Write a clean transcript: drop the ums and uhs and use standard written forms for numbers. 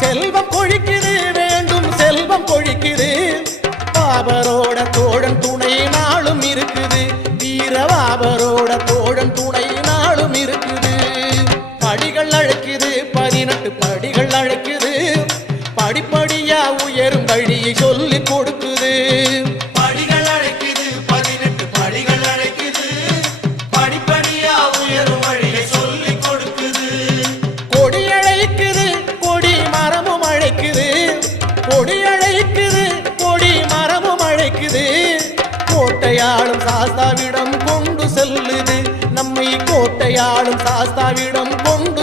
செல்வம் கொழிக்குது வேண்டும் செல்வம் கொழிக்குது பாபரோட தோழன் துணை நாளும் இருக்குது வீரபாபரோட தோழன் துணை நாளும் இருக்குது படிகள் அழைக்குது 18 படிகள் அழைக்குது படிப்படியா உயரும் வழியை சொல்லிக் கொடுக்குது படிகள் அழைக்குது 18 படிகள் அழைக்குது படிப்படியா உயரும் வழியை சொல்லிக் கொடுக்குது கொடி அழைக்குது கொடி மரமும் அழைக்குது கொடி அழைக்குது கொடி மரமும் அழைக்குது கோட்டையாளும் சாஸ்தாவிடம் கொண்டு செல்லுது நம்மை கோட்டையாளும் சாஸ்தாவிடம் கொண்டு